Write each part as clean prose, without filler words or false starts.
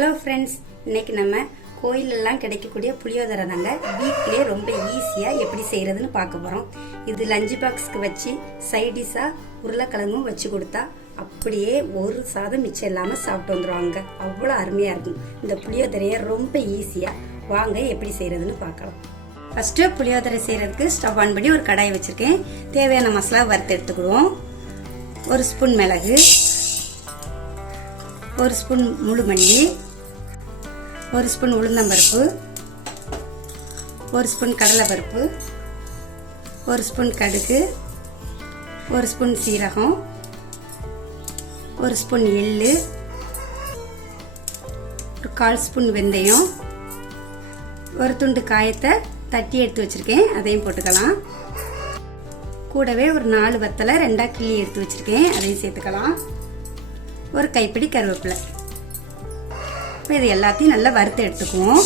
Hello friends, இன்னைக்கு நம்ம கோயிலெல்லாம் கிடைக்கக்கூடிய புளியோதரை தாங்க வீட்டிலே ரொம்ப ஈஸியாக எப்படி செய்கிறதுன்னு பார்க்க போகிறோம். இது லஞ்ச் பாக்ஸ்க்கு வச்சு சைடிஷாக உருளைக்கிழங்கும் வச்சு கொடுத்தா அப்படியே ஒரு சாதம் மிச்சம் இல்லாமல் சாப்பிட்டு வந்துடுவாங்க. அவ்வளோ அருமையாக இருக்கும். இந்த புளியோதரையை ரொம்ப ஈஸியாக வாங்க எப்படி செய்கிறதுன்னு பார்க்கலாம். ஃபஸ்ட்டு புளியோதரை செய்கிறதுக்கு ஸ்டவ் ஆன் பண்ணி ஒரு கடாயை வச்சுருக்கேன். தேவையான மசாலா வறுத்து எடுத்துக்கிடுவோம். ஒரு ஸ்பூன் மிளகு, ஒரு ஸ்பூன் முழு மல்லி, ஒரு ஸ்பூன் உளுந்தம்பருப்பு, ஒரு ஸ்பூன் கடலைப்பருப்பு, ஒரு ஸ்பூன் கடுகு, ஒரு ஸ்பூன் சீரகம், ஒரு ஸ்பூன் எள்ளு, ஒரு 1/4 ஸ்பூன் வெந்தயம், ஒரு துண்டு காயத்தை தட்டி எடுத்து வச்சிருக்கேன், அதையும் போட்டுக்கலாம். கூடவே ஒரு 4 வத்தலை 2ஆ கிள்ளி எடுத்து வச்சிருக்கேன், அதையும் சேர்த்துக்கலாம். ஒரு கைப்பிடி கருவேப்பிலை. இப்போ இது எல்லாத்தையும் நல்லா வறுத்து எடுத்துக்குவோம்.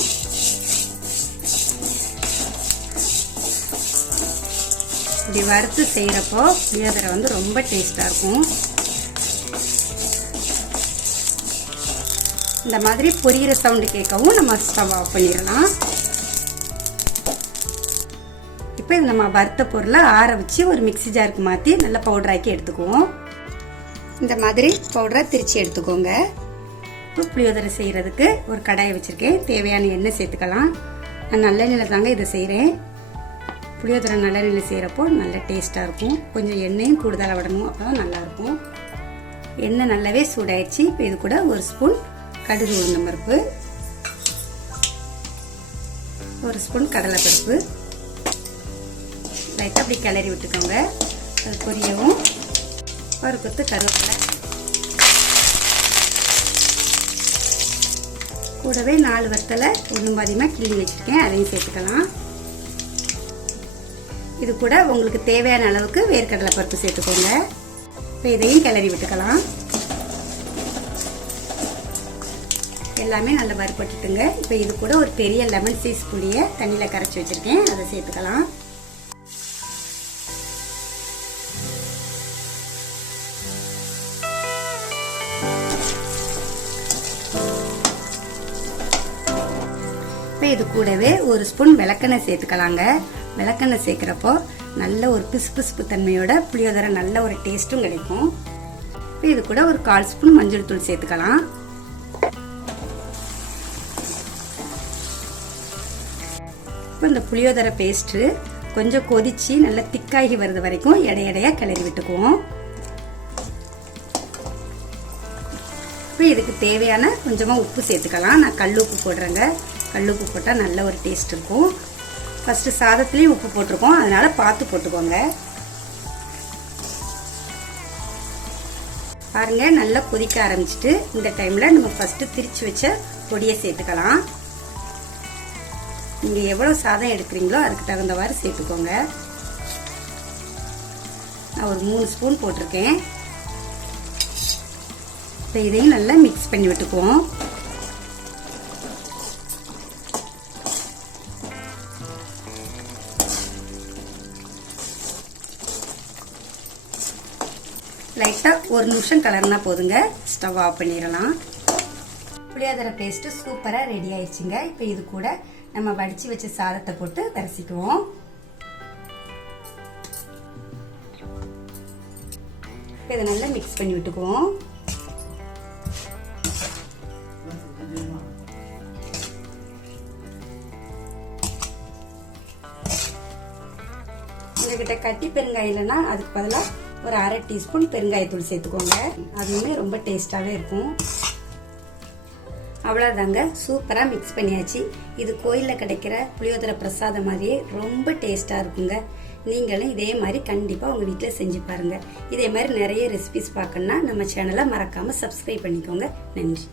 இப்படி வறுத்து செய்கிறப்போ புளியோதரை வந்து ரொம்ப டேஸ்டாக இருக்கும். இந்த மாதிரி பொரியிற சவுண்டு கேட்கவும் நம்ம ஸ்டவ் ஆஃப் பண்ணிடலாம். இப்போ இது நம்ம வறுத்த பொருளை ஆற வச்சு ஒரு மிக்ஸி ஜாருக்கு மாற்றி நல்லா பவுடராக்கி எடுத்துக்குவோம். இந்த மாதிரி பவுடரை திரிச்சு எடுத்துக்கோங்க. இப்போ புளியோதரை செய்கிறதுக்கு ஒரு கடாயை வச்சுருக்கேன். தேவையான எண்ணெய் சேர்த்துக்கலாம். நான் நல்லெண்ணெயில் தாங்க இதை செய்கிறேன். புளியோதரை நல்லெண்ணெயில் செய்கிறப்போ நல்ல டேஸ்ட்டாக இருக்கும். கொஞ்சம் எண்ணெயும் கூடுதலாக விடணும், அப்போ தான் நல்லாயிருக்கும். எண்ணெய் நல்லாவே சூடாயிடுச்சு. இப்போ இது கூட ஒரு ஸ்பூன் கடுகு உளுந்தம்பருப்பு, ஒரு ஸ்பூன் கடலைப்பருப்பு லைட்டாக அப்படி கிளறி விட்டுக்கோங்க. அது பொரியவும் ஒரு கொத்து கருவேப்பிலை, கூடவே 4 வத்தலை ஒன்றும் பாதியமாக கிள்ளி வச்சுருக்கேன், அதையும் சேர்த்துக்கலாம். இது கூட உங்களுக்கு தேவையான அளவுக்கு வேர்க்கடலை பருப்பு சேர்த்துக்கோங்க. இப்போ இதையும் கிளறி விட்டுக்கலாம். எல்லாமே நல்லா வறுபட்டுட்டுங்க. இப்போ இது கூட ஒரு பெரிய லெமன் சைஸ் புளியை தண்ணியில் கரைச்சி வச்சுருக்கேன், அதை சேர்த்துக்கலாம். இது கூடவே ஒரு ஸ்பூன் விளக்கெண்ணெய் சேர்த்துக்கலாங்க. விளக்கெண்ணெய் சேர்க்குறப்போ நல்ல ஒரு பிசுபிசுப்பு தன்மையோட புளியோதரை நல்ல ஒரு டேஸ்ட்டும் கிடைக்கும். இப்போ இது கூட ஒரு 1/4 ஸ்பூன் மஞ்சள் தூள் சேர்த்துக்கலாம். இப்போ இந்த புளியோதரை பேஸ்ட்டு கொஞ்சம் கொதிச்சு நல்லா திக்காகி வருது வரைக்கும் எடையடையா கிளறி விட்டுக்குவோம். இப்போ இதுக்கு தேவையான கொஞ்சமாக உப்பு சேர்த்துக்கலாம். நான் கல் உப்பு போடுறேங்க. கல்லுப்பு போட்டால் நல்ல ஒரு டேஸ்ட் இருக்கும். ஃபஸ்ட்டு சாதத்துலேயும் உப்பு போட்டிருக்கோம், அதனால் பார்த்து போட்டுக்கோங்க. பாருங்கள், நல்லா கொதிக்க ஆரம்பிச்சிட்டு இந்த டைமில் நம்ம ஃபஸ்ட்டு திரிச்சு வச்ச பொடியை சேர்த்துக்கலாம். நீங்கள் எவ்வளோ சாதம் எடுக்கிறீங்களோ அதுக்கு தகுந்தவாறு சேர்த்துக்கோங்க. நான் ஒரு 3 ஸ்பூன் போட்டிருக்கேன். இப்போ இதையும் நல்லா மிக்ஸ் பண்ணி விட்டுக்குவோம். லைட்டாக 1 நிமிஷம் கலர்னா போதுங்க, ஸ்டவ் ஆஃப் பண்ணிடலாம். புளியோதரை பேஸ்ட்டு சூப்பராக ரெடி ஆயிடுச்சுங்க. இப்போ இது கூட நம்ம வடித்து வச்ச சாதத்தை போட்டு கரைச்சிக்குவோம். இதை நல்லா மிக்ஸ் பண்ணி விட்டுக்குவோம். உங்ககிட்ட கட்டி பெருங்காயம் இல்லைன்னா அதுக்கு பதிலாக ஒரு 1/2 டீஸ்பூன் பெருங்காயத்தூள் சேர்த்துக்கோங்க. அதுவுமே ரொம்ப டேஸ்டாகவே இருக்கும். அவ்வளோதாங்க, சூப்பராக மிக்ஸ் பண்ணியாச்சு. இது கோயிலில் கிடைக்கிற புளியோதரை பிரசாதம் மாதிரியே ரொம்ப டேஸ்ட்டாக இருக்குங்க. நீங்களும் இதே மாதிரி கண்டிப்பாக உங்கள் வீட்டில் செஞ்சு பாருங்கள். இதே மாதிரி நிறைய ரெசிபிஸ் பார்க்கணுன்னா நம்ம சேனலை மறக்காமல் சப்ஸ்கிரைப் பண்ணிக்கோங்க. நன்றி.